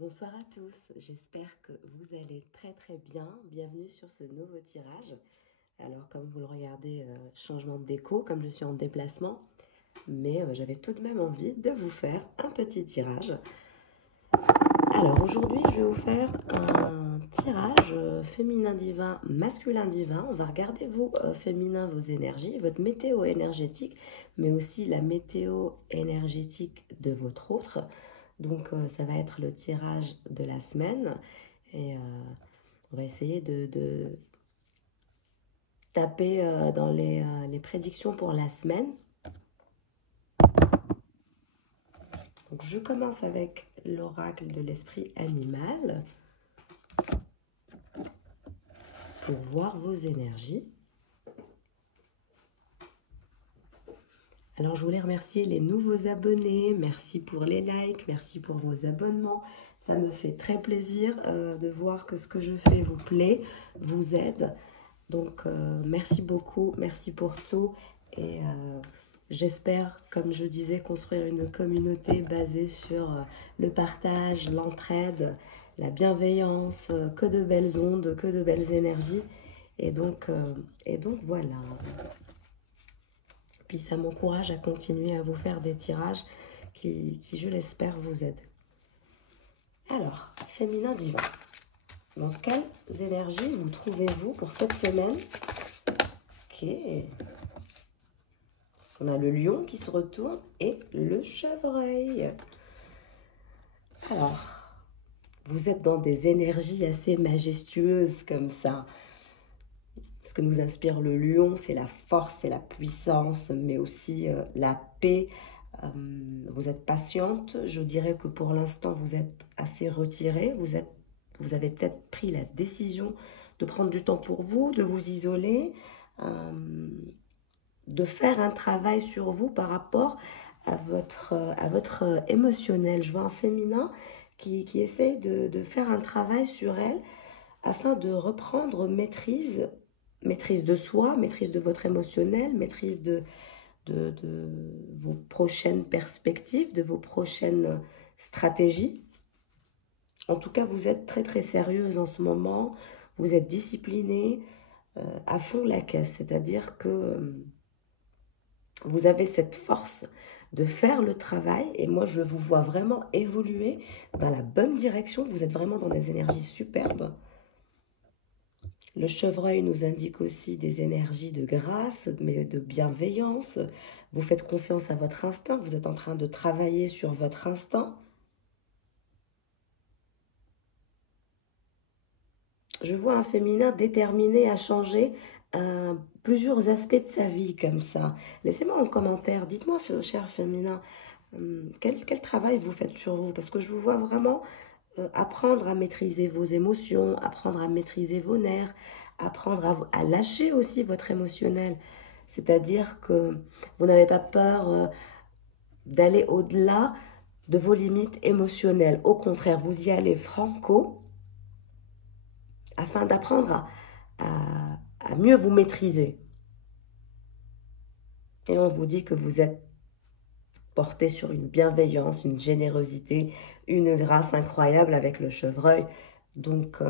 Bonsoir à tous, j'espère que vous allez très bien. Bienvenue sur ce nouveau tirage. Alors comme vous le regardez, changement de déco, comme je suis en déplacement, mais j'avais tout de même envie de vous faire un petit tirage. Alors aujourd'hui je vais vous faire un tirage féminin divin, masculin divin. On va regarder vous, féminin, vos énergies, votre météo énergétique, mais aussi la météo énergétique de votre autre. Donc ça va être le tirage de la semaine et on va essayer de taper dans les prédictions pour la semaine. Donc je commence avec l'oracle de l'esprit animal pour voir vos énergies. Alors je voulais remercier les nouveaux abonnés, merci pour les likes, merci pour vos abonnements. Ça me fait très plaisir de voir que ce que je fais vous plaît, vous aide. Donc merci beaucoup, merci pour tout et j'espère, comme je disais, construire une communauté basée sur le partage, l'entraide, la bienveillance, que de belles ondes, que de belles énergies et donc voilà. Puis ça m'encourage à continuer à vous faire des tirages qui je l'espère, vous aident. Alors, féminin divin. Dans quelles énergies vous trouvez-vous pour cette semaine? Ok. On a le lion qui se retourne et le chevreuil. Alors, vous êtes dans des énergies assez majestueuses comme ça. Ce que nous inspire le lion, c'est la force, c'est la puissance, mais aussi la paix. Vous êtes patiente. Je dirais que pour l'instant, vous êtes assez retirée. Vous avez peut-être pris la décision de prendre du temps pour vous, de vous isoler, de faire un travail sur vous par rapport à votre émotionnel. Je vois un féminin qui essaye de faire un travail sur elle afin de reprendre maîtrise de soi, maîtrise de votre émotionnel, maîtrise de vos prochaines perspectives, de vos prochaines stratégies. En tout cas, vous êtes très sérieuse en ce moment, vous êtes disciplinée à fond la caisse, c'est-à-dire que vous avez cette force de faire le travail et moi je vous vois vraiment évoluer dans la bonne direction. Vous êtes vraiment dans des énergies superbes. Le chevreuil nous indique aussi des énergies de grâce, mais de bienveillance. Vous faites confiance à votre instinct, vous êtes en train de travailler sur votre instinct. Je vois un féminin déterminé à changer plusieurs aspects de sa vie comme ça. Laissez-moi en commentaire, dites-moi, cher féminin, quel travail vous faites sur vous? Parce que je vous vois vraiment apprendre à maîtriser vos émotions, apprendre à maîtriser vos nerfs, apprendre à lâcher aussi votre émotionnel. C'est-à-dire que vous n'avez pas peur d'aller au-delà de vos limites émotionnelles. Au contraire, vous y allez franco afin d'apprendre à mieux vous maîtriser. Et on vous dit que vous êtes porté sur une bienveillance, une générosité, une grâce incroyable avec le chevreuil. Donc,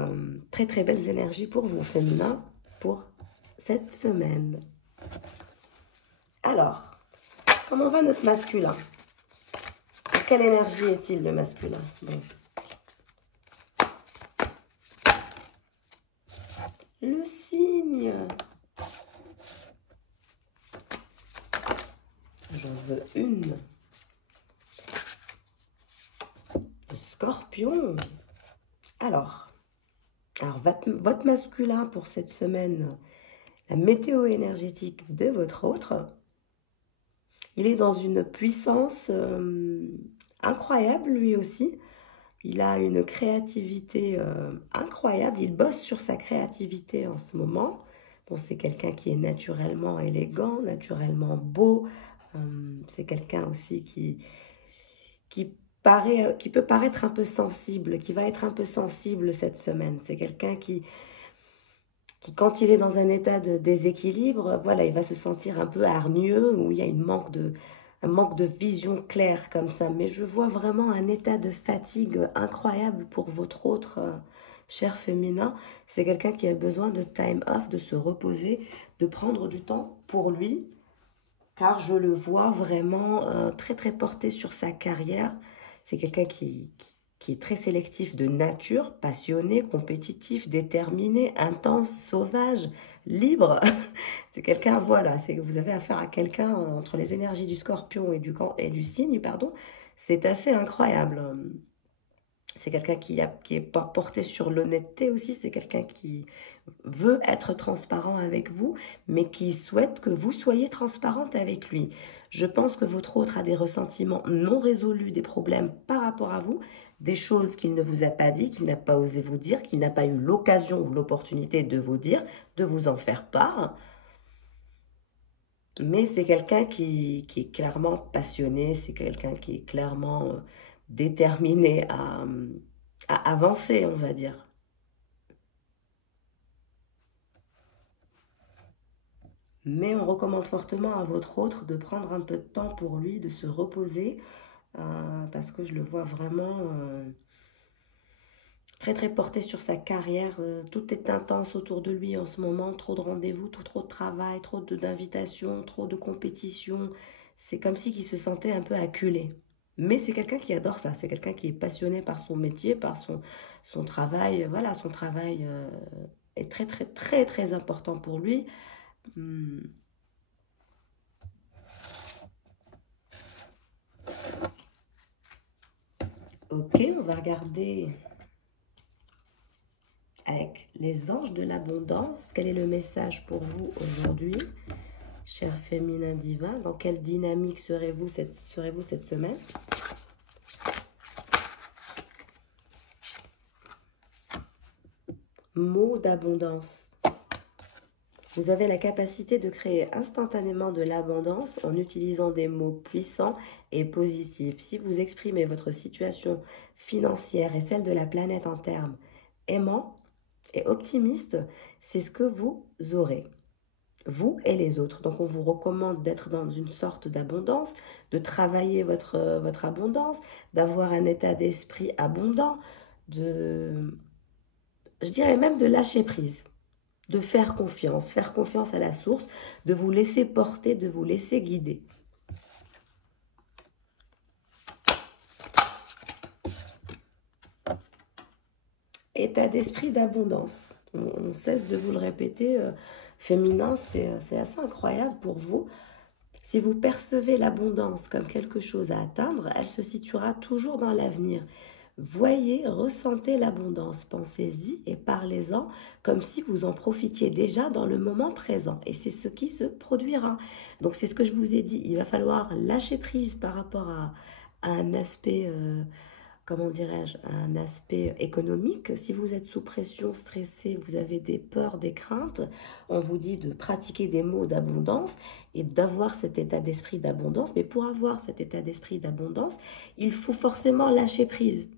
très belles énergies pour vous, féminin, pour cette semaine. Alors, comment va notre masculin? Quelle énergie est-il, le masculin? Bon. Le cygne. J'en veux une. Le scorpion. Alors votre masculin pour cette semaine, la météo énergétique de votre autre, il est dans une puissance incroyable lui aussi. Il a une créativité incroyable, il bosse sur sa créativité en ce moment. Bon, c'est quelqu'un qui est naturellement élégant, naturellement beau. C'est quelqu'un aussi qui peut paraître un peu sensible, qui va être un peu sensible cette semaine. C'est quelqu'un qui, quand il est dans un état de déséquilibre, voilà, il va se sentir un peu hargneux, où il y a un manque de vision claire comme ça, mais je vois vraiment un état de fatigue incroyable pour votre autre cher féminin. C'est quelqu'un qui a besoin de time off, de se reposer, de prendre du temps pour lui, car je le vois vraiment très très porté sur sa carrière. C'est quelqu'un qui est très sélectif de nature, passionné, compétitif, déterminé, intense, sauvage, libre. C'est quelqu'un, voilà, c'est que vous avez affaire à quelqu'un entre les énergies du scorpion et du cygne, pardon. C'est assez incroyable. C'est quelqu'un qui est porté sur l'honnêteté aussi. C'est quelqu'un qui veut être transparent avec vous, mais qui souhaite que vous soyez transparente avec lui. Je pense que votre autre a des ressentiments non résolus, des problèmes par rapport à vous, des choses qu'il ne vous a pas dit, qu'il n'a pas osé vous dire, qu'il n'a pas eu l'occasion ou l'opportunité de vous dire, de vous en faire part. Mais c'est quelqu'un qui est clairement passionné, c'est quelqu'un qui est clairement déterminé à avancer, on va dire. Mais on recommande fortement à votre autre de prendre un peu de temps pour lui, de se reposer, parce que je le vois vraiment très très porté sur sa carrière. Tout est intense autour de lui en ce moment, trop de rendez-vous, trop de travail, d'invitations, trop de compétition. C'est comme si il se sentait un peu acculé. Mais c'est quelqu'un qui adore ça, c'est quelqu'un qui est passionné par son métier, par son travail. Voilà, son travail est très très très très important pour lui. Hmm. Ok, on va regarder avec les anges de l'abondance. Quel est le message pour vous aujourd'hui, cher féminin divin? Dans quelle dynamique serez-vous cette semaine? Mot d'abondance. Vous avez la capacité de créer instantanément de l'abondance en utilisant des mots puissants et positifs. Si vous exprimez votre situation financière et celle de la planète en termes aimants et optimistes, c'est ce que vous aurez, vous et les autres. Donc on vous recommande d'être dans une sorte d'abondance, de travailler votre abondance, d'avoir un état d'esprit abondant, je dirais même de lâcher prise, de faire confiance à la source, de vous laisser porter, de vous laisser guider. État d'esprit d'abondance. On cesse de vous le répéter, féminin, c'est assez incroyable pour vous. Si vous percevez l'abondance comme quelque chose à atteindre, elle se situera toujours dans l'avenir. Voyez, ressentez l'abondance, pensez-y et parlez-en comme si vous en profitiez déjà dans le moment présent. Et c'est ce qui se produira. Donc c'est ce que je vous ai dit, il va falloir lâcher prise par rapport à un aspect comment dirais-je, un aspect économique. Si vous êtes sous pression, stressé, vous avez des peurs, des craintes, on vous dit de pratiquer des mots d'abondance et d'avoir cet état d'esprit d'abondance. Mais pour avoir cet état d'esprit d'abondance, il faut forcément lâcher prise.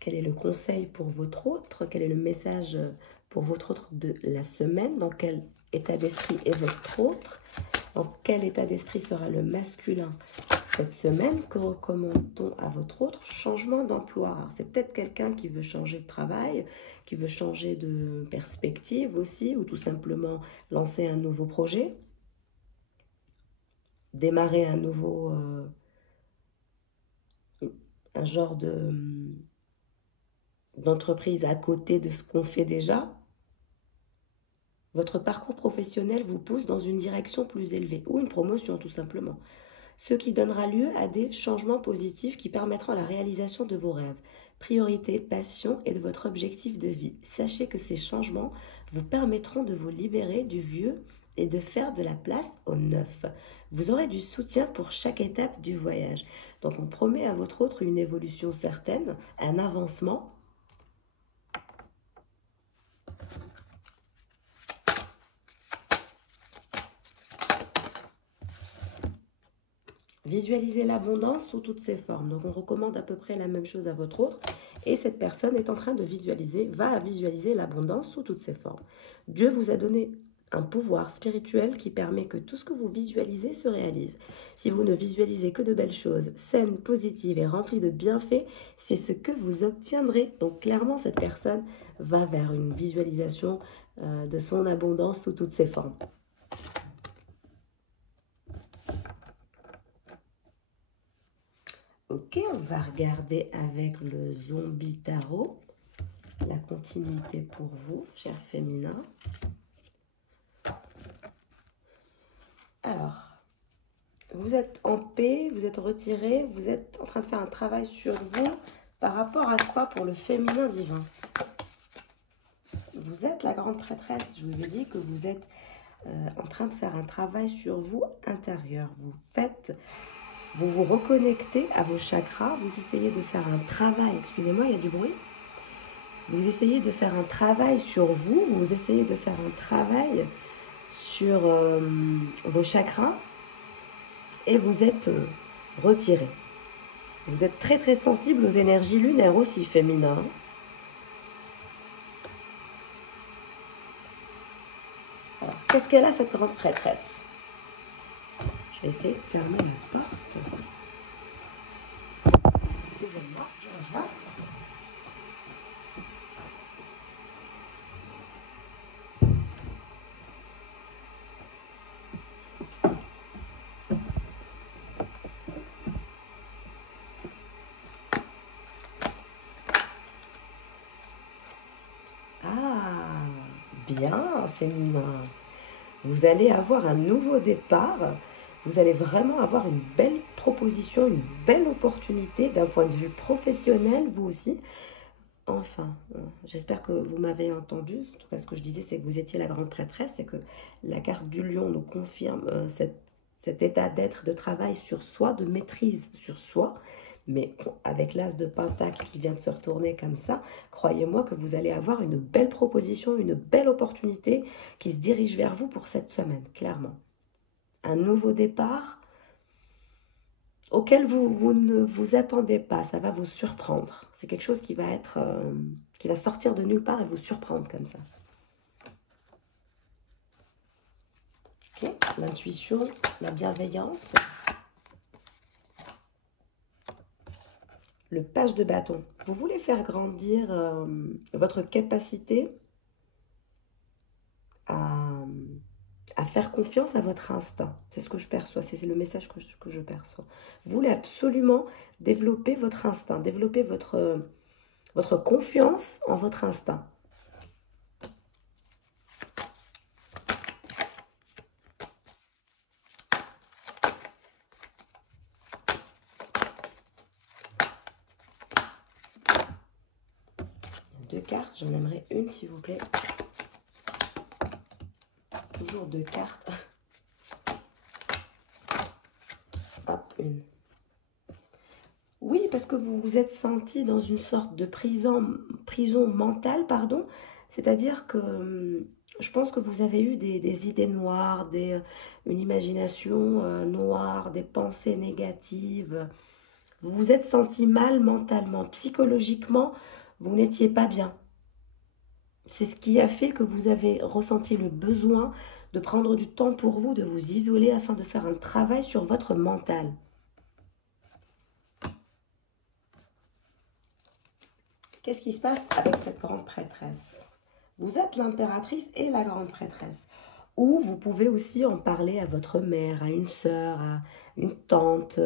Quel est le conseil pour votre autre? Quel est le message pour votre autre de la semaine? Dans quel état d'esprit est votre autre? Dans quel état d'esprit sera le masculin cette semaine? Que recommande-t-on à votre autre? Changement d'emploi. C'est peut-être quelqu'un qui veut changer de travail, qui veut changer de perspective aussi, ou tout simplement lancer un nouveau projet, démarrer un genre d'entreprise à côté de ce qu'on fait déjà. Votre parcours professionnel vous pousse dans une direction plus élevée, ou une promotion tout simplement, ce qui donnera lieu à des changements positifs qui permettront la réalisation de vos rêves, priorités, passions et de votre objectif de vie. Sachez que ces changements vous permettront de vous libérer du vieux et de faire de la place au neuf. Vous aurez du soutien pour chaque étape du voyage. Donc on promet à votre autre une évolution certaine, un avancement. Visualisez l'abondance sous toutes ses formes. Donc, on recommande à peu près la même chose à votre autre. Et cette personne est en train de visualiser, va visualiser l'abondance sous toutes ses formes. Dieu vous a donné un pouvoir spirituel qui permet que tout ce que vous visualisez se réalise. Si vous ne visualisez que de belles choses, saines, positives et remplies de bienfaits, c'est ce que vous obtiendrez. Donc, clairement, cette personne va vers une visualisation de son abondance sous toutes ses formes. Ok, on va regarder avec le zombie tarot la continuité pour vous, cher féminin. Alors, vous êtes en paix, vous êtes retiré, vous êtes en train de faire un travail sur vous par rapport à quoi pour le féminin divin? Vous êtes la grande prêtresse. Je vous ai dit que vous êtes en train de faire un travail sur vous intérieur. Vous vous reconnectez à vos chakras, vous essayez de faire un travail, excusez-moi, il y a du bruit. Vous essayez de faire un travail sur vous, vous essayez de faire un travail sur vos chakras et vous êtes retiré. Vous êtes très très sensible aux énergies lunaires aussi féminines. Alors, qu'est-ce qu'elle a cette grande prêtresse? Je vais essayer de fermer la porte. Excusez-moi, je reviens. Ah, bien féminin. Vous allez avoir un nouveau départ. Vous allez vraiment avoir une belle proposition, une belle opportunité d'un point de vue professionnel, vous aussi. Enfin, j'espère que vous m'avez entendu. En tout cas, ce que je disais, c'est que vous étiez la grande prêtresse et que la carte du lion nous confirme cet état d'être, de travail sur soi, de maîtrise sur soi. Mais avec l'as de pentacle qui vient de se retourner comme ça, croyez-moi que vous allez avoir une belle proposition, une belle opportunité qui se dirige vers vous pour cette semaine, clairement. Un nouveau départ auquel vous ne vous attendez pas, ça va vous surprendre. C'est quelque chose qui va être, qui va sortir de nulle part et vous surprendre comme ça. Okay. L'intuition, la bienveillance. Le page de bâton. Vous voulez faire grandir votre capacité à faire confiance à votre instinct. C'est ce que je perçois, c'est le message que je perçois. Vous voulez absolument développer votre instinct, développer votre confiance en votre instinct. Deux cartes, j'en aimerais une s'il vous plaît. Toujours deux cartes. Hop, une. Oui, parce que vous vous êtes senti dans une sorte de prison mentale, pardon. C'est-à-dire que je pense que vous avez eu des idées noires, une imagination noire, des pensées négatives. Vous vous êtes senti mal mentalement, psychologiquement, vous n'étiez pas bien. C'est ce qui a fait que vous avez ressenti le besoin de prendre du temps pour vous, de vous isoler afin de faire un travail sur votre mental. Qu'est-ce qui se passe avec cette grande prêtresse? Vous êtes l'impératrice et la grande prêtresse. Ou vous pouvez aussi en parler à votre mère, à une sœur, à une tante.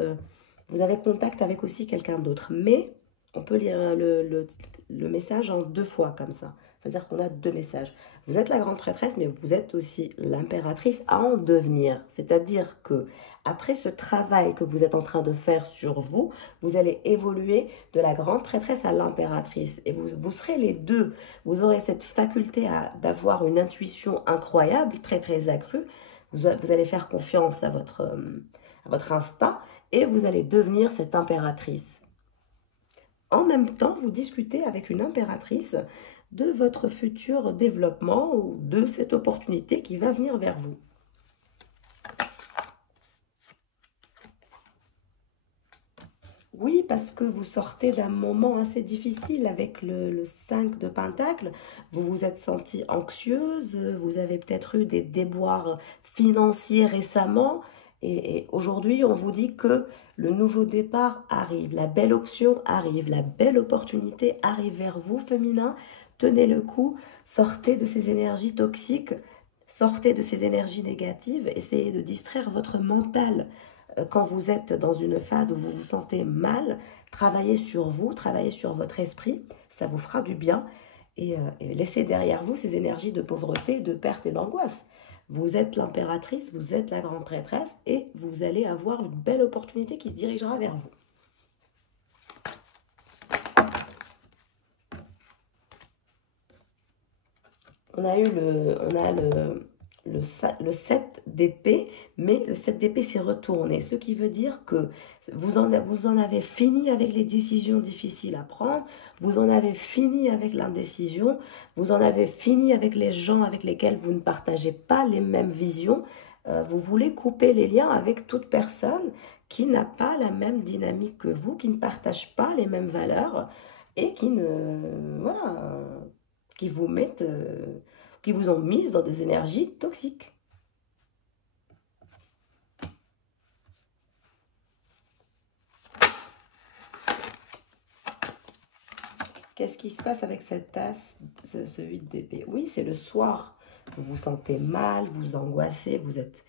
Vous avez contact avec aussi quelqu'un d'autre. Mais on peut lire le message en deux fois comme ça. C'est-à-dire qu'on a deux messages. Vous êtes la grande prêtresse, mais vous êtes aussi l'impératrice à en devenir. C'est-à-dire que après ce travail que vous êtes en train de faire sur vous, vous allez évoluer de la grande prêtresse à l'impératrice. Et vous serez les deux. Vous aurez cette faculté d'avoir une intuition incroyable, très très accrue. Vous allez faire confiance à votre instinct et vous allez devenir cette impératrice. En même temps, vous discutez avec une impératrice de votre futur développement ou de cette opportunité qui va venir vers vous. Oui, parce que vous sortez d'un moment assez difficile avec le 5 de Pentacle. Vous vous êtes sentie anxieuse, vous avez peut-être eu des déboires financiers récemment. Et aujourd'hui, on vous dit que le nouveau départ arrive, la belle option arrive, la belle opportunité arrive vers vous, féminin. Tenez le coup, sortez de ces énergies toxiques, sortez de ces énergies négatives, essayez de distraire votre mental quand vous êtes dans une phase où vous vous sentez mal, travaillez sur vous, travaillez sur votre esprit, ça vous fera du bien et laissez derrière vous ces énergies de pauvreté, de perte et d'angoisse. Vous êtes l'impératrice, vous êtes la grande prêtresse et vous allez avoir une belle opportunité qui se dirigera vers vous. On a eu le 7 d'épée, mais le 7 d'épée s'est retourné, ce qui veut dire que vous en avez fini avec les décisions difficiles à prendre, vous en avez fini avec l'indécision, vous en avez fini avec les gens avec lesquels vous ne partagez pas les mêmes visions. Vous voulez couper les liens avec toute personne qui n'a pas la même dynamique que vous, qui ne partage pas les mêmes valeurs et qui ne, voilà, qui vous mettent, qui vous ont mis dans des énergies toxiques. Qu'est-ce qui se passe avec cette tasse, ce 8 d'épée? Oui, c'est le soir. Vous vous sentez mal, vous angoissez, vous êtes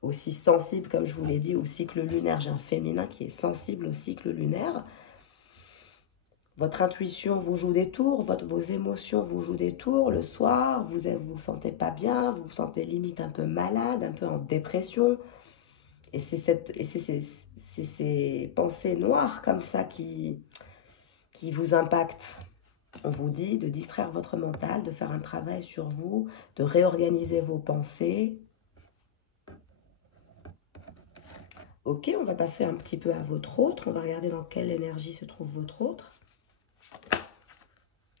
aussi sensible, comme je vous l'ai dit, au cycle lunaire. J'ai un féminin qui est sensible au cycle lunaire. Votre intuition vous joue des tours, vos émotions vous jouent des tours. Le soir, vous vous sentez pas bien, vous vous sentez limite un peu malade, un peu en dépression. Et c'est ces pensées noires comme ça qui vous impactent. On vous dit de distraire votre mental, de faire un travail sur vous, de réorganiser vos pensées. Ok, on va passer un petit peu à votre autre. On va regarder dans quelle énergie se trouve votre autre.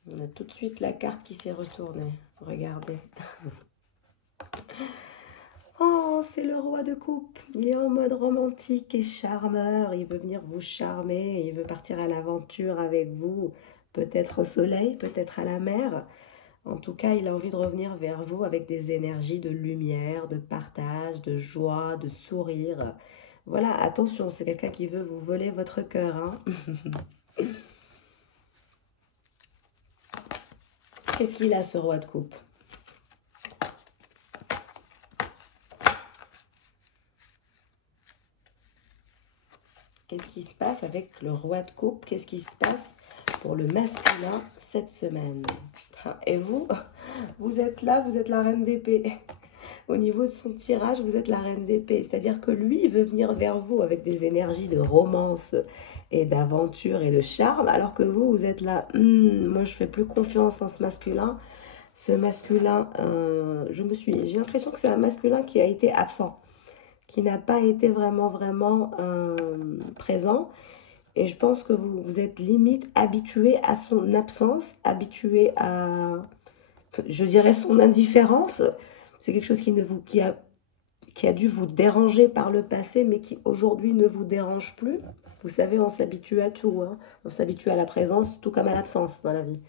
On a tout de suite la carte qui s'est retournée. Regardez. Oh, c'est le roi de coupe. Il est en mode romantique et charmeur. Il veut venir vous charmer. Il veut partir à l'aventure avec vous. Peut-être au soleil, peut-être à la mer. En tout cas, il a envie de revenir vers vous avec des énergies de lumière, de partage, de joie, de sourire. Voilà, attention, c'est quelqu'un qui veut vous voler votre cœur, hein. Qu'est-ce qu'il a, ce roi de coupe? Qu'est-ce qui se passe avec le roi de coupe? Qu'est-ce qui se passe pour le masculin cette semaine? Et vous, vous êtes là, vous êtes la reine d'épée. Au niveau de son tirage, vous êtes la reine d'épée. C'est-à-dire que lui, il veut venir vers vous avec des énergies de romance et d'aventure et de charme, alors que vous, vous êtes là, moi, je fais plus confiance en ce masculin. Ce masculin, j'ai l'impression que c'est un masculin qui a été absent, qui n'a pas été vraiment présent. Et je pense que vous êtes limite habitué à son absence, habitué à, je dirais, son indifférence. C'est quelque chose qui a dû vous déranger par le passé, mais qui aujourd'hui ne vous dérange plus. Vous savez, on s'habitue à tout, hein. On s'habitue à la présence, tout comme à l'absence dans la vie.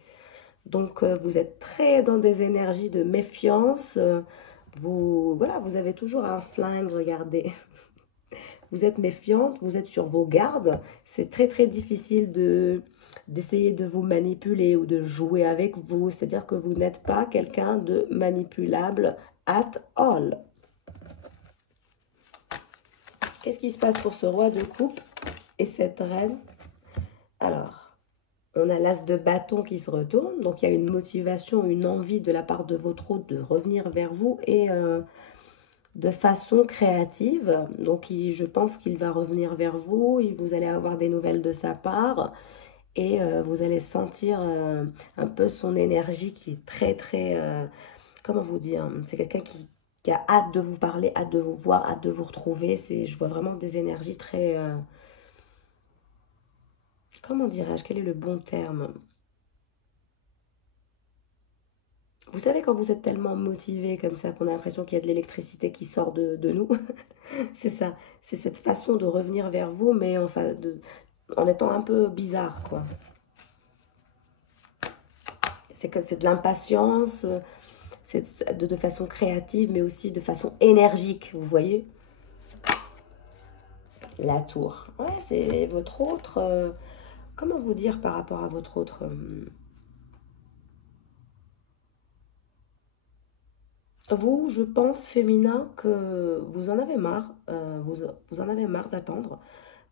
Donc, vous êtes très dans des énergies de méfiance. Voilà, vous avez toujours un flingue, regardez. Vous êtes méfiante, vous êtes sur vos gardes. C'est très difficile d'essayer de vous manipuler ou de jouer avec vous. C'est-à-dire que vous n'êtes pas quelqu'un de manipulable at all. Qu'est-ce qui se passe pour ce roi de coupe et cette reine? Alors, on a l'as de bâton qui se retourne. Donc, il y a une motivation, une envie de la part de votre hôte de revenir vers vous et de façon créative. Donc, je pense qu'il va revenir vers vous. Vous allez avoir des nouvelles de sa part. Et vous allez sentir un peu son énergie qui est très, comment vous dire, c'est quelqu'un qui a hâte de vous parler, hâte de vous voir, hâte de vous retrouver. Je vois vraiment des énergies très, comment dirais-je, quel est le bon terme? Vous savez, quand vous êtes tellement motivé comme ça, qu'on a l'impression qu'il y a de l'électricité qui sort de nous, c'est ça, c'est cette façon de revenir vers vous, mais enfin, en étant un peu bizarre, quoi. C'est de l'impatience, c'est de façon créative, mais aussi de façon énergique, vous voyez. La tour. Ouais, c'est votre autre... comment vous dire par rapport à votre autre... vous, je pense, féminin, que vous en avez marre, vous en avez marre d'attendre.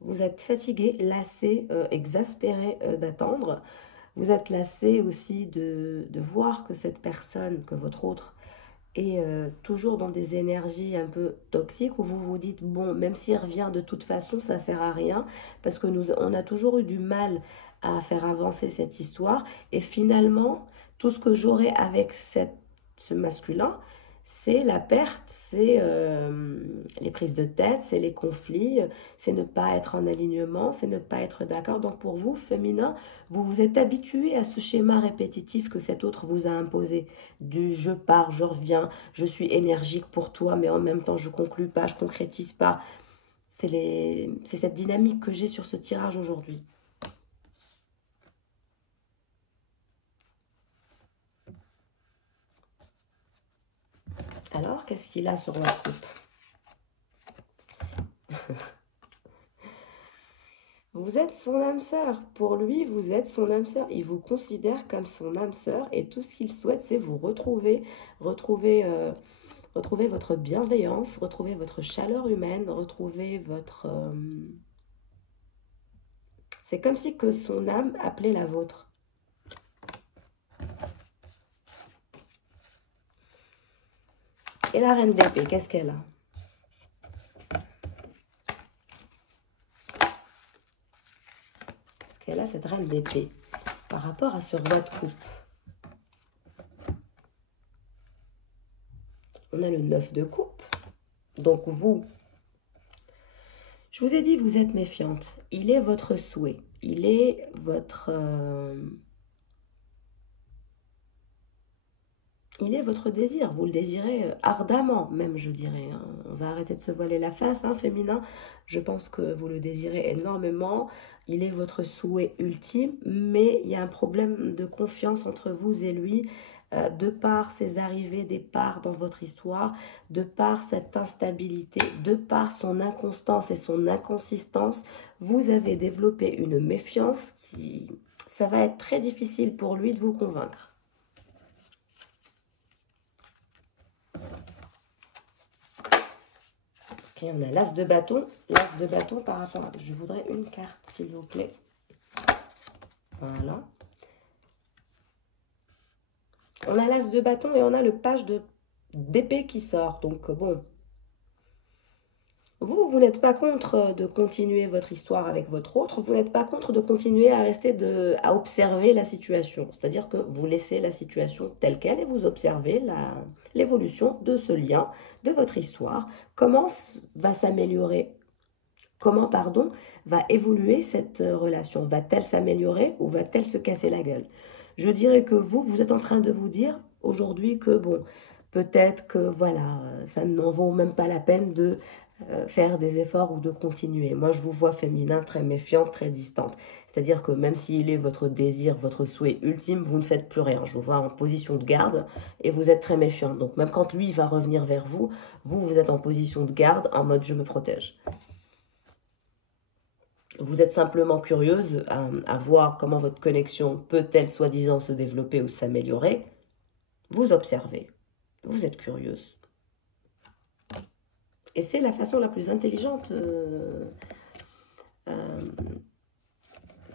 Vous êtes fatigué, lassé, exaspéré d'attendre. Vous êtes lassé aussi de voir que cette personne, que votre autre, est toujours dans des énergies un peu toxiques où vous vous dites, bon, même s'il revient de toute façon, ça sert à rien parce que on a toujours eu du mal à faire avancer cette histoire et finalement, tout ce que j'aurai avec ce masculin, c'est la perte, c'est les prises de tête, c'est les conflits, c'est ne pas être en alignement, c'est ne pas être d'accord. Donc pour vous, féminin, vous vous êtes habitué à ce schéma répétitif que cet autre vous a imposé. Du je pars, je reviens, je suis énergique pour toi, mais en même temps je conclue pas, je concrétise pas. C'est cette dynamique que j'ai sur ce tirage aujourd'hui. Alors, qu'est-ce qu'il a sur la coupe? Vous êtes son âme sœur. Pour lui, vous êtes son âme sœur. Il vous considère comme son âme sœur et tout ce qu'il souhaite, c'est vous retrouver, retrouver, retrouver votre bienveillance, retrouver votre chaleur humaine, retrouver votre... c'est comme si que son âme appelait la vôtre. Et la reine d'épée, qu'est-ce qu'elle a? Qu'est-ce qu'elle a, cette reine d'épée, par rapport à ce roi de coupe? On a le 9 de coupe. Donc vous, je vous ai dit, vous êtes méfiante. Il est votre souhait. Il est votre... il est votre désir. Vous le désirez ardemment, même, je dirais. Hein. On va arrêter de se voiler la face, hein, féminin. Je pense que vous le désirez énormément. Il est votre souhait ultime, mais il y a un problème de confiance entre vous et lui, de par ses arrivées, départs dans votre histoire, de par cette instabilité, de par son inconstance et son inconsistance. Vous avez développé une méfiance qui... ça va être très difficile pour lui de vous convaincre. Et on a l'as de bâton. L'as de bâton par rapport à... Je voudrais une carte, s'il vous plaît. Voilà. On a l'as de bâton et on a le page d'épée qui sort. Donc, bon. Vous n'êtes pas contre de continuer votre histoire avec votre autre. Vous n'êtes pas contre de continuer à rester à observer la situation. C'est-à-dire que vous laissez la situation telle qu'elle et vous observez l'évolution de ce lien, de votre histoire. Comment va s'améliorer, comment, pardon, va évoluer cette relation? Va-t-elle s'améliorer ou va-t-elle se casser la gueule? Je dirais que vous êtes en train de vous dire aujourd'hui que, bon, peut-être que, voilà, ça n'en vaut même pas la peine de faire des efforts ou de continuer. Moi, je vous vois féminin, très méfiante, très distante. C'est-à-dire que même s'il est votre désir, votre souhait ultime, vous ne faites plus rien. Je vous vois en position de garde et vous êtes très méfiante. Donc même quand lui va revenir vers vous, vous êtes en position de garde, en mode je me protège. Vous êtes simplement curieuse à voir comment votre connexion peut-elle soi-disant se développer ou s'améliorer. Vous observez. Vous êtes curieuse. Et c'est la façon la plus intelligente.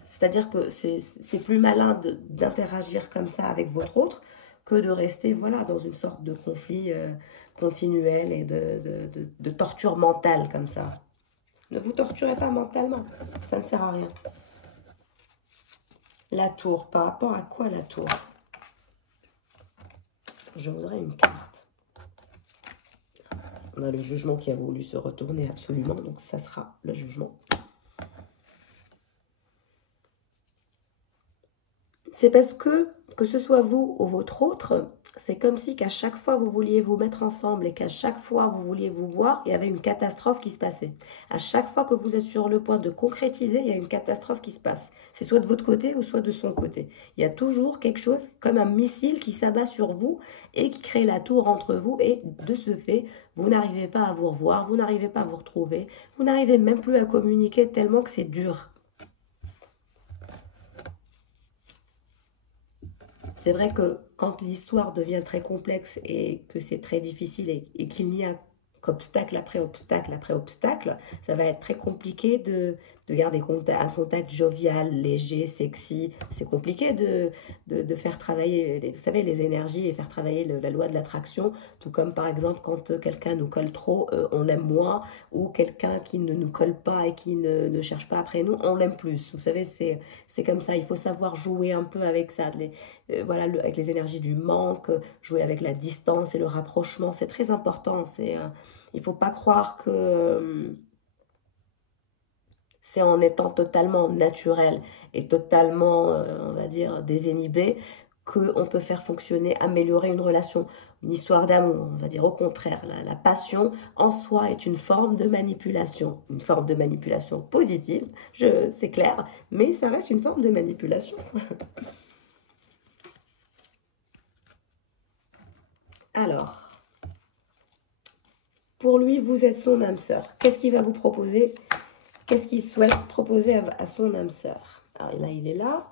C'est-à-dire que c'est plus malin d'interagir comme ça avec votre autre que de rester voilà, dans une sorte de conflit continuel et de torture mentale comme ça. Ne vous torturez pas mentalement, ça ne sert à rien. La tour, par rapport à quoi la tour? Je voudrais une carte. On a le jugement qui a voulu se retourner absolument, donc ça sera le jugement. c'est parce que ce soit vous ou votre autre, c'est comme si qu'à chaque fois vous vouliez vous mettre ensemble et qu'à chaque fois vous vouliez vous voir, il y avait une catastrophe qui se passait. À chaque fois que vous êtes sur le point de concrétiser, il y a une catastrophe qui se passe. C'est soit de votre côté ou soit de son côté. Il y a toujours quelque chose comme un missile qui s'abat sur vous et qui crée la tour entre vous et de ce fait, vous n'arrivez pas à vous revoir, vous n'arrivez pas à vous retrouver, vous n'arrivez même plus à communiquer tellement que c'est dur. C'est vrai que quand l'histoire devient très complexe et que c'est très difficile et qu'il n'y a qu'obstacle après obstacle après obstacle, ça va être très compliqué de garder un contact jovial, léger, sexy. C'est compliqué de faire travailler, vous savez, les énergies et faire travailler la loi de l'attraction, tout comme par exemple quand quelqu'un nous colle trop, on l'aime moins, ou quelqu'un qui ne nous colle pas et qui ne cherche pas après nous, on l'aime plus. Vous savez, c'est comme ça, il faut savoir jouer un peu avec ça, voilà, avec les énergies du manque, jouer avec la distance et le rapprochement, c'est très important. Il ne faut pas croire que c'est en étant totalement naturel et totalement, on va dire, désinhibé qu'on peut faire fonctionner, améliorer une relation, une histoire d'amour. On va dire au contraire, la passion en soi est une forme de manipulation positive, c'est clair, mais ça reste une forme de manipulation. Alors, pour lui, vous êtes son âme sœur. Qu'est-ce qu'il va vous proposer? Qu'est-ce qu'il souhaite proposer à son âme sœur? Alors là, il est là.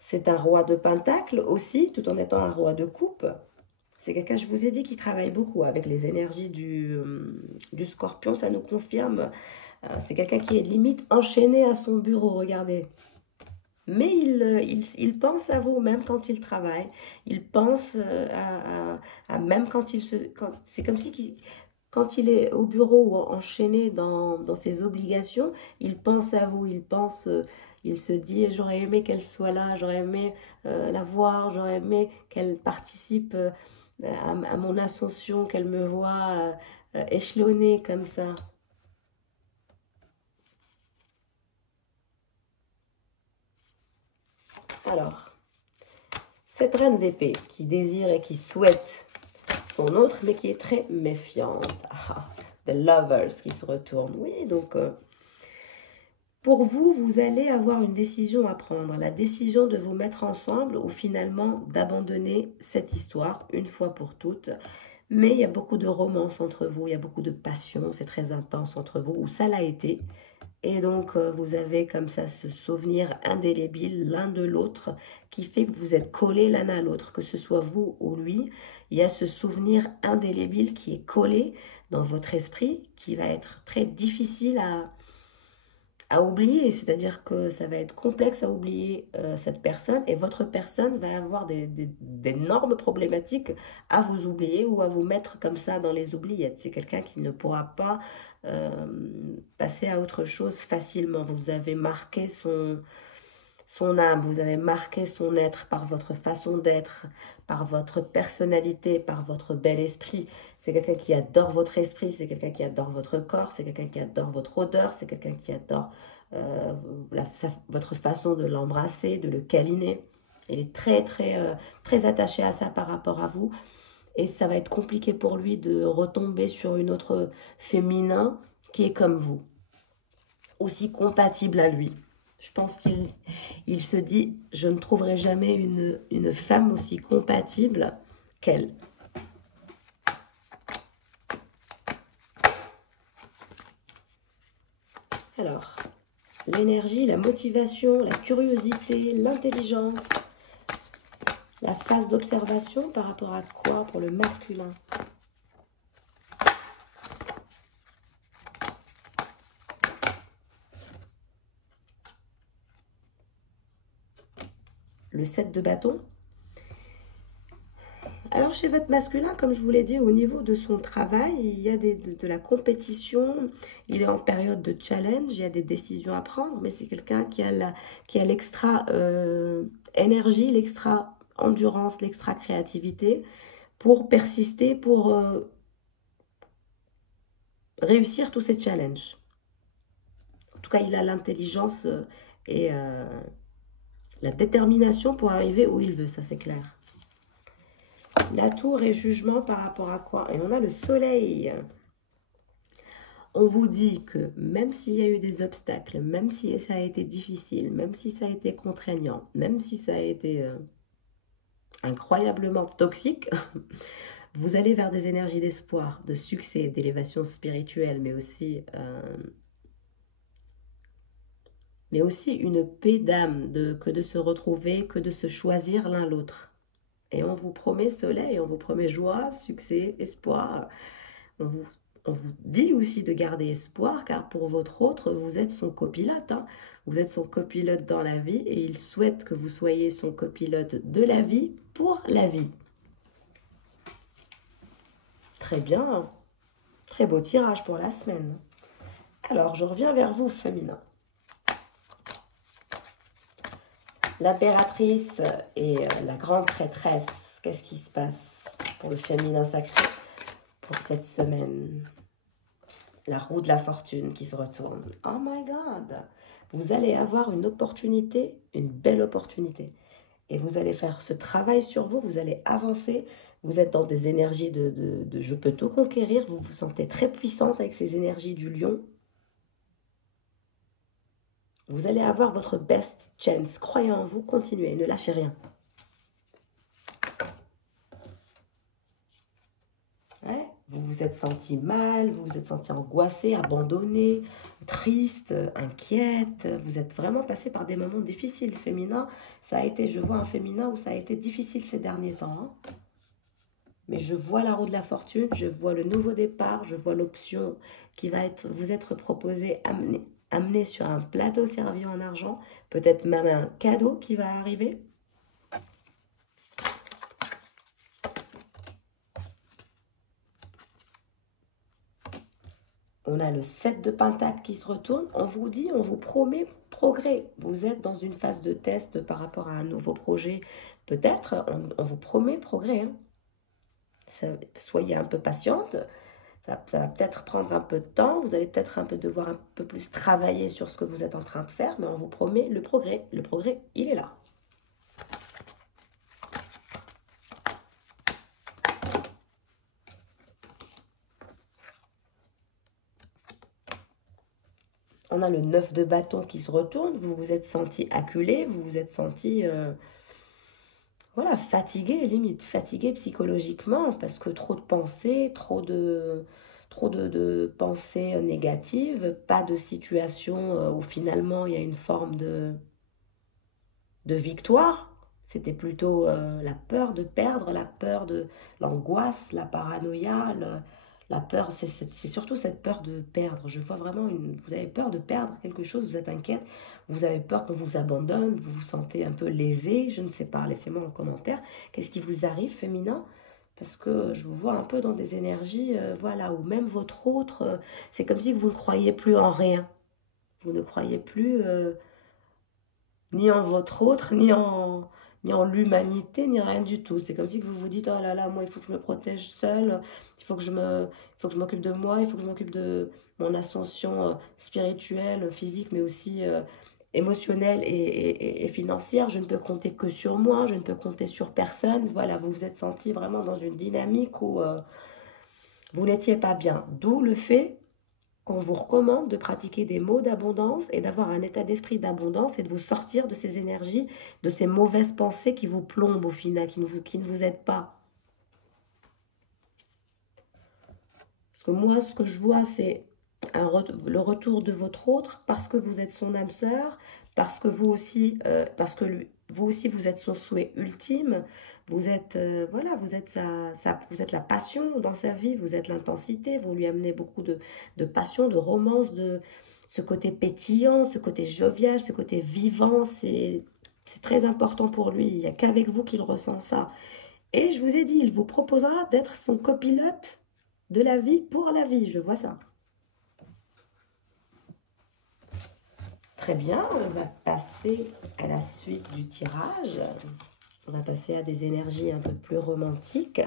C'est un roi de pentacle aussi, tout en étant un roi de coupe. C'est quelqu'un, je vous ai dit, qui travaille beaucoup avec les énergies du scorpion, ça nous confirme. C'est quelqu'un qui est limite enchaîné à son bureau, regardez. Mais il pense à vous, même quand il travaille. Il pense même quand il se... C'est comme si quand il est au bureau ou enchaîné dans ses obligations, il pense à vous, il se dit, j'aurais aimé qu'elle soit là, j'aurais aimé la voir, j'aurais aimé qu'elle participe à mon ascension, qu'elle me voit échelonnée comme ça. Alors, cette reine d'épée qui désire et qui souhaite son autre, mais qui est très méfiante. Ah, the lovers qui se retournent. Oui, donc pour vous, vous allez avoir une décision à prendre. La décision de vous mettre ensemble ou finalement d'abandonner cette histoire une fois pour toutes. Mais il y a beaucoup de romance entre vous, il y a beaucoup de passion, c'est très intense entre vous, ou ça l'a été. Et donc, vous avez comme ça ce souvenir indélébile l'un de l'autre qui fait que vous êtes collés l'un à l'autre, que ce soit vous ou lui. Il y a ce souvenir indélébile qui est collé dans votre esprit, qui va être très difficile à oublier, c'est-à-dire que ça va être complexe à oublier cette personne et votre personne va avoir d'énormes problématiques à vous oublier ou à vous mettre comme ça dans les oubliettes. C'est quelqu'un qui ne pourra pas euh, passer à autre chose facilement. Vous avez marqué son âme, vous avez marqué son être par votre façon d'être, par votre personnalité, par votre bel esprit. C'est quelqu'un qui adore votre esprit, c'est quelqu'un qui adore votre corps, c'est quelqu'un qui adore votre odeur, c'est quelqu'un qui adore votre façon de l'embrasser, de le câliner. Il est très attaché à ça par rapport à vous. Et ça va être compliqué pour lui de retomber sur une autre féminin qui est comme vous, aussi compatible à lui. Je pense qu'il se dit, je ne trouverai jamais une femme aussi compatible qu'elle. Alors, l'énergie, la motivation, la curiosité, l'intelligence, la phase d'observation par rapport à quoi pour le masculin? Le 7 de bâton. Alors chez votre masculin, comme je vous l'ai dit, au niveau de son travail, il y a de la compétition, il est en période de challenge, il y a des décisions à prendre, mais c'est quelqu'un qui a l'extra énergie, l'extra endurance, l'extra créativité pour persister, pour réussir tous ces challenges. En tout cas, il a l'intelligence et La détermination pour arriver où il veut, ça c'est clair. La tour et jugement par rapport à quoi? Et on a le soleil. On vous dit que même s'il y a eu des obstacles, même si ça a été difficile, même si ça a été contraignant, même si ça a été incroyablement toxique, vous allez vers des énergies d'espoir, de succès, d'élévation spirituelle, mais aussi une paix d'âme, que de se retrouver, que de se choisir l'un l'autre. Et on vous promet soleil, on vous promet joie, succès, espoir. On vous, on vous dit aussi de garder espoir, car pour votre autre, vous êtes son copilote. Hein. Vous êtes son copilote dans la vie et il souhaite que vous soyez son copilote de la vie pour la vie. Très bien. Très beau tirage pour la semaine. Alors, je reviens vers vous, féminin. L'impératrice et la grande prêtresse, qu'est-ce qui se passe pour le féminin sacré pour cette semaine? La roue de la fortune qui se retourne. Oh my God! Vous allez avoir une opportunité, une belle opportunité. Et vous allez faire ce travail sur vous, vous allez avancer. Vous êtes dans des énergies de je peux tout conquérir. Vous vous sentez très puissante avec ces énergies du lion. Vous allez avoir votre best chance. Croyez en vous, continuez, ne lâchez rien. Ouais, vous vous êtes senti mal, vous vous êtes senti angoissé, abandonné, triste, inquiète. Vous êtes vraiment passé par des moments difficiles. Féminin, ça a été, je vois un féminin où ça a été difficile ces derniers temps. Hein. Mais je vois la roue de la fortune, je vois le nouveau départ, je vois l'option qui va vous être proposée, amenée sur un plateau servi en argent, peut-être même un cadeau qui va arriver. On a le 7 de Pentacle qui se retourne. On vous dit, on vous promet progrès. Vous êtes dans une phase de test par rapport à un nouveau projet. Peut-être, on vous promet progrès. Hein. Soyez un peu patiente. Ça va peut-être prendre un peu de temps. Vous allez peut-être devoir un peu plus travailler sur ce que vous êtes en train de faire. Mais on vous promet le progrès. Le progrès, il est là. On a le 9 de bâton qui se retourne. Vous vous êtes senti acculé. Vous vous êtes senti... voilà, fatigué, limite, fatigué psychologiquement, parce que trop de pensées, trop de pensées négatives, pas de situation où finalement il y a une forme de victoire. C'était plutôt la peur de perdre, la peur de l'angoisse, la paranoïa, la peur, c'est surtout cette peur de perdre. Je vois vraiment, vous avez peur de perdre quelque chose, vous êtes inquiète, vous avez peur qu'on vous abandonne, vous vous sentez un peu lésé, je ne sais pas, laissez-moi en commentaire. Qu'est-ce qui vous arrive, féminin? Parce que je vous vois un peu dans des énergies, voilà, où même votre autre, c'est comme si vous ne croyez plus en rien. Vous ne croyez plus ni en votre autre, ni en l'humanité, ni rien du tout. C'est comme si vous vous dites, oh là là, moi, il faut que je me protège seule, il faut que je m'occupe de moi, il faut que je m'occupe de mon ascension spirituelle, physique, mais aussi émotionnelle et financière. Je ne peux compter que sur moi, je ne peux compter sur personne. Voilà, vous vous êtes senti vraiment dans une dynamique où vous n'étiez pas bien. D'où le fait qu'on vous recommande de pratiquer des mots d'abondance et d'avoir un état d'esprit d'abondance et de vous sortir de ces énergies, de ces mauvaises pensées qui vous plombent au final, qui ne vous aident pas. Parce que moi, ce que je vois, c'est le retour de votre autre parce que vous êtes son âme sœur, parce que vous aussi, vous aussi, vous êtes son souhait ultime. Vous êtes, voilà, vous êtes vous êtes la passion dans sa vie, vous êtes l'intensité, vous lui amenez beaucoup de passion, de romance, de ce côté pétillant, ce côté jovial, ce côté vivant. C'est très important pour lui. Il n'y a qu'avec vous qu'il ressent ça. Et je vous ai dit, il vous proposera d'être son copilote de la vie pour la vie. Je vois ça. Très bien, on va passer à la suite du tirage. On va passer à des énergies un peu plus romantiques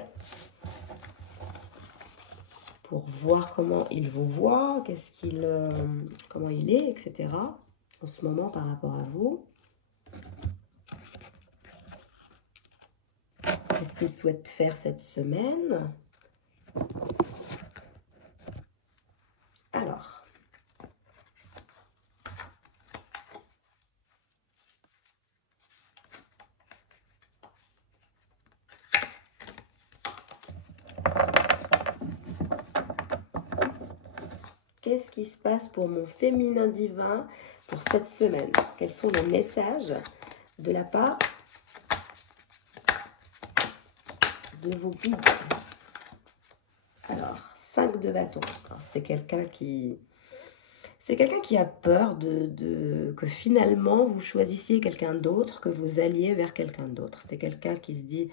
pour voir comment il vous voit, comment il est, etc. en ce moment par rapport à vous. Qu'est-ce qu'il souhaite faire cette semaine? Alors, qu'est-ce qui se passe pour mon féminin divin pour cette semaine? Quels sont les messages de la part de vos guides? Alors, 5 de bâton. C'est quelqu'un qui... C'est quelqu'un qui a peur que finalement vous choisissiez quelqu'un d'autre, que vous alliez vers quelqu'un d'autre. C'est quelqu'un qui se dit,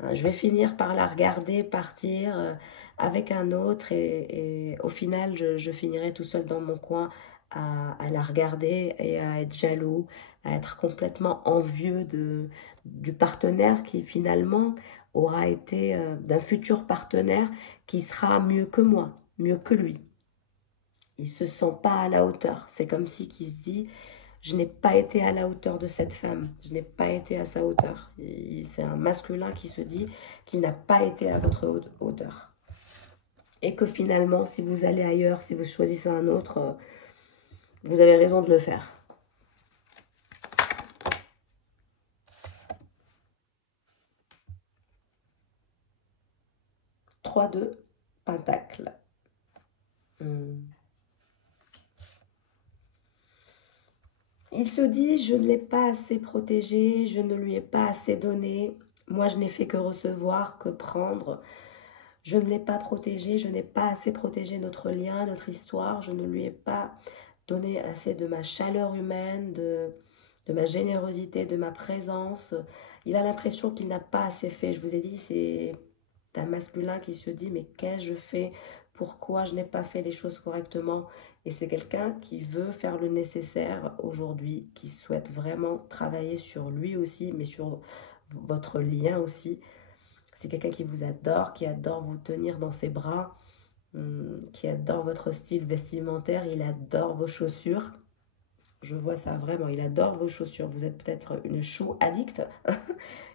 je vais finir par la regarder partir avec un autre et au final je finirai tout seul dans mon coin à la regarder et à être jaloux, à être complètement envieux du partenaire qui finalement aura été d'un futur partenaire qui sera mieux que moi, mieux que lui. Il ne se sent pas à la hauteur. C'est comme si il se dit, je n'ai pas été à la hauteur de cette femme. Je n'ai pas été à sa hauteur. C'est un masculin qui se dit qu'il n'a pas été à votre hauteur. Et que finalement, si vous allez ailleurs, si vous choisissez un autre, vous avez raison de le faire. Trois de Pentacle. Il se dit, je ne l'ai pas assez protégé, je ne lui ai pas assez donné. Moi, je n'ai fait que recevoir, que prendre. Je ne l'ai pas protégé, je n'ai pas assez protégé notre lien, notre histoire. Je ne lui ai pas donné assez de ma chaleur humaine, de ma générosité, de ma présence. Il a l'impression qu'il n'a pas assez fait. Je vous ai dit, c'est un masculin qui se dit, mais qu'ai-je fait? Pourquoi je n'ai pas fait les choses correctement? Et c'est quelqu'un qui veut faire le nécessaire aujourd'hui, qui souhaite vraiment travailler sur lui aussi, mais sur votre lien aussi. C'est quelqu'un qui vous adore, qui adore vous tenir dans ses bras, qui adore votre style vestimentaire, il adore vos chaussures. Je vois ça vraiment, il adore vos chaussures. Vous êtes peut-être une chou addict.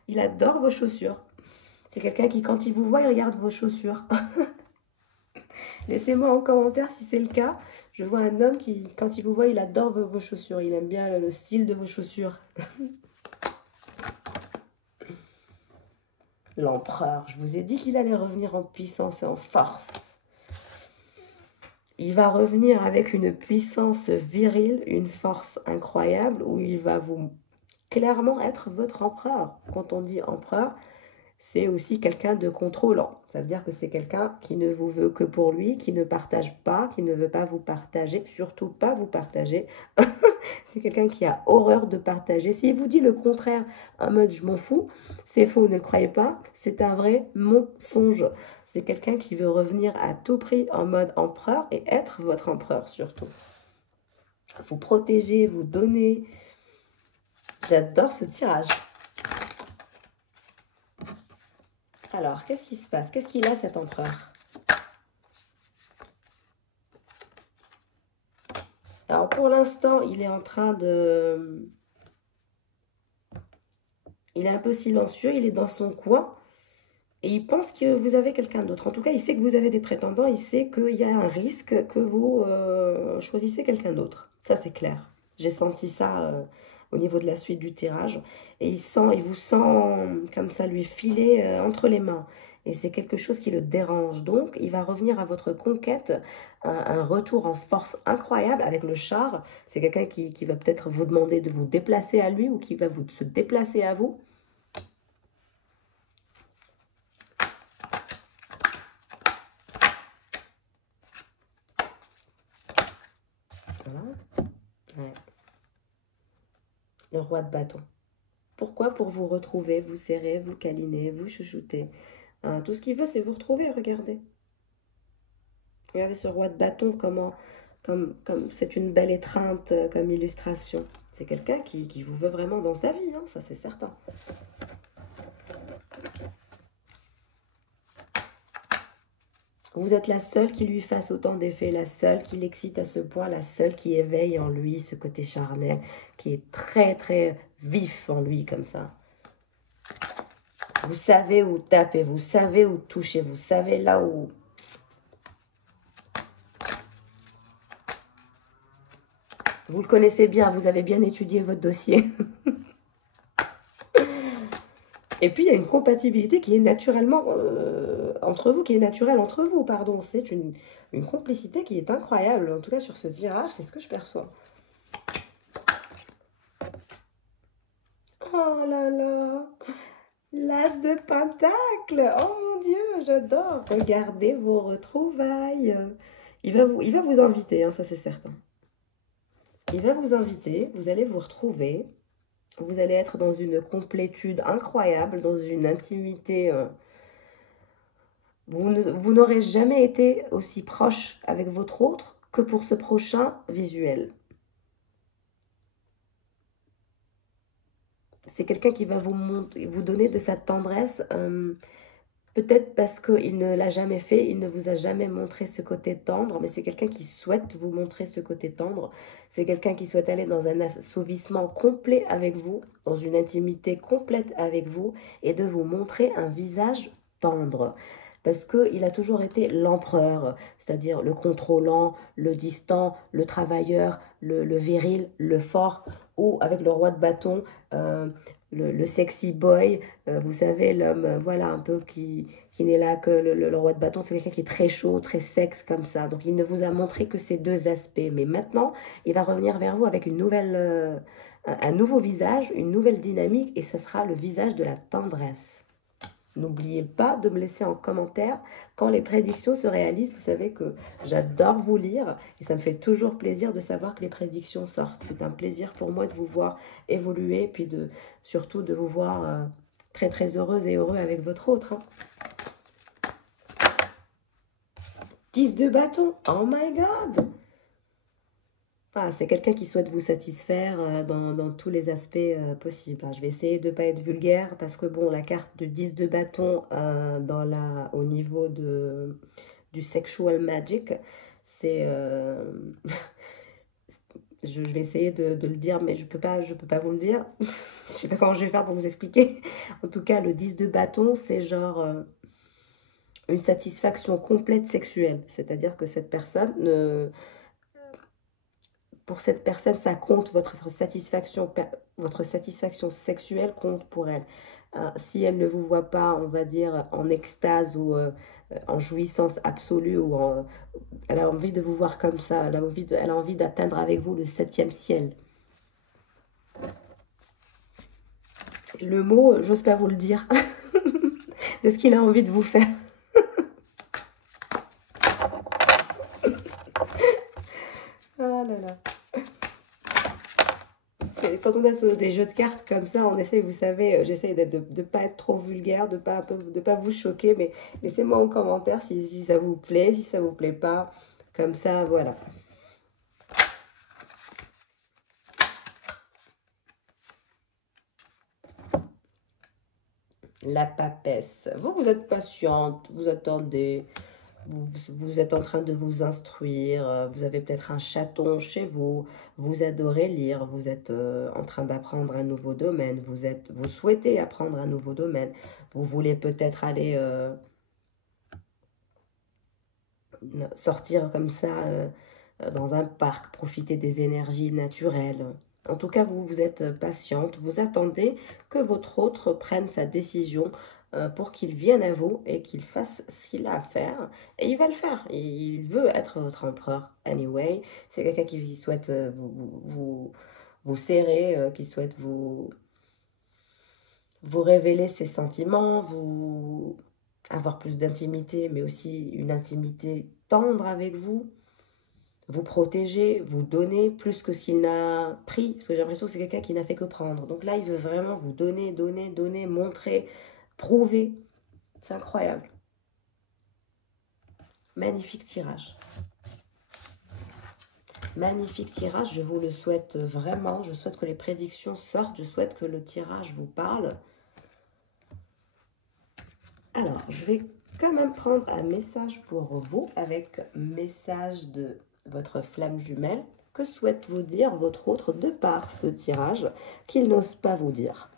Il adore vos chaussures. C'est quelqu'un qui, quand il vous voit, il regarde vos chaussures. Laissez-moi en commentaire si c'est le cas. Je vois un homme qui, quand il vous voit, il adore vos chaussures. Il aime bien le style de vos chaussures. L'empereur, je vous ai dit qu'il allait revenir en puissance et en force. Il va revenir avec une puissance virile, une force incroyable, où il va vous clairement être votre empereur. Quand on dit empereur, c'est aussi quelqu'un de contrôlant. Ça veut dire que c'est quelqu'un qui ne vous veut que pour lui, qui ne partage pas, qui ne veut pas vous partager, surtout pas vous partager. C'est quelqu'un qui a horreur de partager. S'il vous dit le contraire, en mode je m'en fous, c'est faux, ne le croyez pas, c'est un vrai mensonge. C'est quelqu'un qui veut revenir à tout prix en mode empereur et être votre empereur surtout. Vous protéger, vous donner. J'adore ce tirage. Alors, qu'est-ce qui se passe? Qu'est-ce qu'il a cet empereur? Alors, pour l'instant, il est en train de... Il est un peu silencieux, il est dans son coin. Et il pense que vous avez quelqu'un d'autre. En tout cas, il sait que vous avez des prétendants. Il sait qu'il y a un risque que vous choisissez quelqu'un d'autre. Ça, c'est clair. J'ai senti ça au niveau de la suite du tirage. Et il vous sent comme ça lui filer entre les mains. Et c'est quelque chose qui le dérange. Donc, il va revenir à votre conquête, un retour en force incroyable avec le char. C'est quelqu'un qui va peut-être vous demander de vous déplacer à lui ou qui va se déplacer à vous. Ouais. Le roi de bâton. Pourquoi? Pour vous retrouver, vous serrer, vous câliner, vous chouchouter. Hein, tout ce qu'il veut, c'est vous retrouver, regardez. Regardez ce roi de bâton, comme c'est une belle étreinte comme illustration. C'est quelqu'un qui vous veut vraiment dans sa vie, hein, ça c'est certain. Vous êtes la seule qui lui fasse autant d'effets, la seule qui l'excite à ce point, la seule qui éveille en lui ce côté charnel, qui est très très vif en lui comme ça. Vous savez où taper, vous savez où toucher, vous savez là où... Vous le connaissez bien, vous avez bien étudié votre dossier. Et puis, il y a une compatibilité qui est naturellement entre vous, qui est naturelle entre vous, pardon. C'est une complicité qui est incroyable. En tout cas, sur ce tirage, c'est ce que je perçois. Oh là là, l'as de pentacle. Oh mon Dieu, j'adore. Regardez vos retrouvailles. Il va vous inviter, hein, ça c'est certain. Il va vous inviter, vous allez vous retrouver. Vous allez être dans une complétude incroyable, dans une intimité. Vous n'aurez jamais été aussi proche avec votre autre que pour ce prochain visuel. C'est quelqu'un qui va vous donner de sa tendresse, peut-être parce qu'il ne l'a jamais fait, il ne vous a jamais montré ce côté tendre, mais c'est quelqu'un qui souhaite vous montrer ce côté tendre. C'est quelqu'un qui souhaite aller dans un assouvissement complet avec vous, dans une intimité complète avec vous, et de vous montrer un visage tendre. Parce qu'il a toujours été l'empereur, c'est-à-dire le contrôlant, le distant, le travailleur, le viril, le fort, ou avec le roi de bâton, le sexy boy, vous savez, l'homme, voilà, un peu qui n'est là que le roi de bâton, c'est quelqu'un qui est très chaud, très sexe comme ça. Donc il ne vous a montré que ces deux aspects. Mais maintenant, il va revenir vers vous avec une nouvelle, un nouveau visage, une nouvelle dynamique, et ce sera le visage de la tendresse. N'oubliez pas de me laisser en commentaire quand les prédictions se réalisent. Vous savez que j'adore vous lire et ça me fait toujours plaisir de savoir que les prédictions sortent. C'est un plaisir pour moi de vous voir évoluer, puis surtout de vous voir très très heureuse et heureux avec votre autre. Hein. 10 de bâton, oh my god! Ah, c'est quelqu'un qui souhaite vous satisfaire dans tous les aspects possibles. Je vais essayer de ne pas être vulgaire parce que bon, la carte de 10 de bâton au niveau du sexual magic, c'est... je vais essayer de le dire, mais je peux pas vous le dire. Je sais pas comment je vais faire pour vous expliquer. En tout cas, le 10 de bâton, c'est genre une satisfaction complète sexuelle. C'est-à-dire que cette personne pour cette personne, ça compte, votre satisfaction sexuelle compte pour elle. Si elle ne vous voit pas, on va dire, en extase ou en jouissance absolue, elle a envie de vous voir comme ça, elle a envie d'atteindre avec vous le 7e ciel. Le mot, j'ose pas vous le dire, de ce qu'il a envie de vous faire. Ah là là. Quand on a des jeux de cartes comme ça, on essaye, vous savez, j'essaye de ne pas être trop vulgaire, de pas vous choquer, mais laissez-moi en commentaire si ça vous plaît, si ça vous plaît pas. Comme ça, voilà. La papesse. Vous êtes patiente, vous attendez, vous êtes en train de vous instruire, vous avez peut-être un chaton chez vous, vous adorez lire, vous êtes en train d'apprendre un nouveau domaine, vous souhaitez apprendre un nouveau domaine, vous voulez peut-être aller sortir comme ça dans un parc, profiter des énergies naturelles. En tout cas, vous êtes patiente, vous attendez que votre autre prenne sa décision pour qu'il vienne à vous et qu'il fasse ce qu'il a à faire. Et il va le faire. Il veut être votre empereur. Anyway, c'est quelqu'un qui souhaite vous serrer, qui souhaite vous révéler ses sentiments, avoir plus d'intimité, mais aussi une intimité tendre avec vous protéger, vous donner plus que ce qu'il n'a pris, parce que j'ai l'impression que c'est quelqu'un qui n'a fait que prendre. Donc là, il veut vraiment vous donner, donner, donner, montrer, prouver. C'est incroyable. Magnifique tirage. Magnifique tirage, je vous le souhaite vraiment. Je souhaite que les prédictions sortent, je souhaite que le tirage vous parle. Alors, je vais quand même prendre un message pour vous avec message de votre flamme jumelle. Que souhaite vous dire votre autre de par ce tirage qu'il n'ose pas vous dire?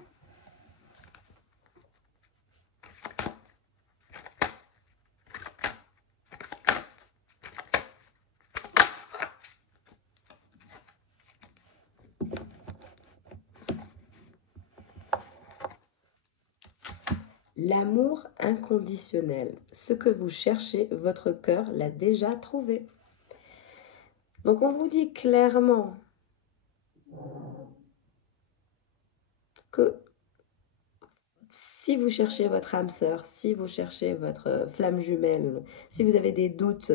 L'amour inconditionnel. Ce que vous cherchez, votre cœur l'a déjà trouvé. Donc on vous dit clairement que si vous cherchez votre âme sœur, si vous cherchez votre flamme jumelle, si vous avez des doutes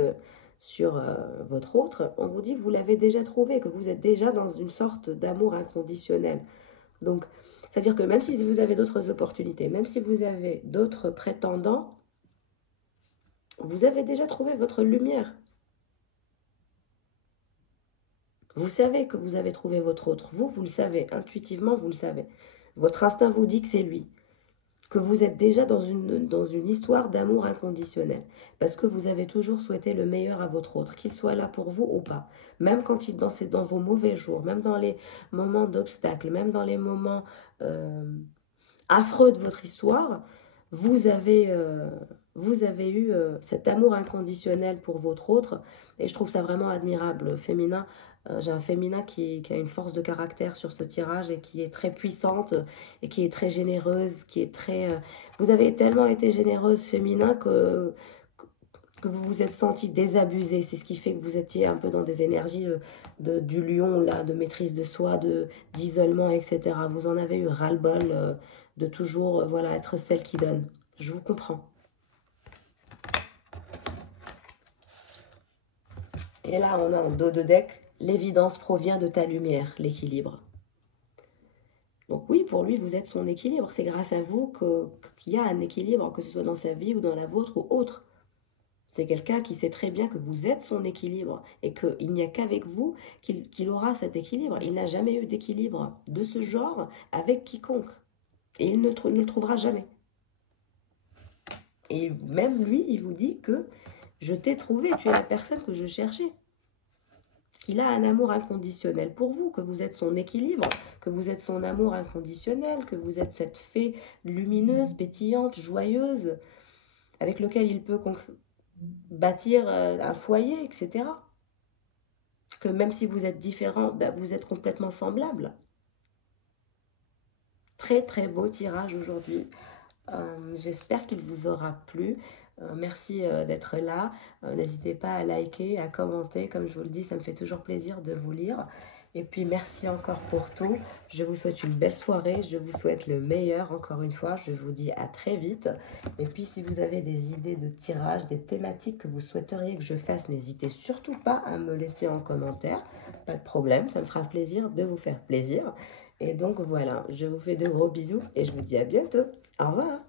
sur votre autre, on vous dit que vous l'avez déjà trouvé, que vous êtes déjà dans une sorte d'amour inconditionnel. Donc, c'est-à-dire que même si vous avez d'autres opportunités, même si vous avez d'autres prétendants, vous avez déjà trouvé votre lumière. Vous savez que vous avez trouvé votre autre. Vous le savez. Intuitivement, vous le savez. Votre instinct vous dit que c'est lui. Que vous êtes déjà dans une histoire d'amour inconditionnel. Parce que vous avez toujours souhaité le meilleur à votre autre, qu'il soit là pour vous ou pas. Même quand c'est dans vos mauvais jours, même dans les moments d'obstacle, même dans les moments affreux de votre histoire, vous avez eu cet amour inconditionnel pour votre autre. Et je trouve ça vraiment admirable, féminin. J'ai un féminin qui a une force de caractère sur ce tirage et qui est très puissante et qui est très généreuse, qui est très... Vous avez tellement été généreuse, féminin, que vous vous êtes senti désabusé. C'est ce qui fait que vous étiez un peu dans des énergies du lion, là, de maîtrise de soi, d'isolement, etc. Vous en avez eu ras-le-bol de toujours voilà, être celle qui donne. Je vous comprends. Et là, on a en dos de deck, l'évidence provient de ta lumière, l'équilibre. Donc oui, pour lui, vous êtes son équilibre. C'est grâce à vous qu'il y a un équilibre, que ce soit dans sa vie ou dans la vôtre ou autre. C'est quelqu'un qui sait très bien que vous êtes son équilibre et qu'il n'y a qu'avec vous qu'il aura cet équilibre. Il n'a jamais eu d'équilibre de ce genre avec quiconque. Et il ne le trouvera jamais. Et même lui, il vous dit que je t'ai trouvé, tu es la personne que je cherchais. Qu'il a un amour inconditionnel pour vous, que vous êtes son équilibre, que vous êtes son amour inconditionnel, que vous êtes cette fée lumineuse, pétillante, joyeuse, avec lequel il peut bâtir un foyer, etc. Que même si vous êtes différents, ben vous êtes complètement semblables. Très très beau tirage aujourd'hui. J'espère qu'il vous aura plu. Merci d'être là. N'hésitez pas à liker, à commenter. Comme je vous le dis, ça me fait toujours plaisir de vous lire. Et puis merci encore pour tout. Je vous souhaite une belle soirée. Je vous souhaite le meilleur encore une fois. Je vous dis à très vite. Et puis si vous avez des idées de tirage, des thématiques que vous souhaiteriez que je fasse, n'hésitez surtout pas à me laisser en commentaire. Pas de problème, ça me fera plaisir de vous faire plaisir. Et donc voilà, je vous fais de gros bisous et je vous dis à bientôt. Au revoir.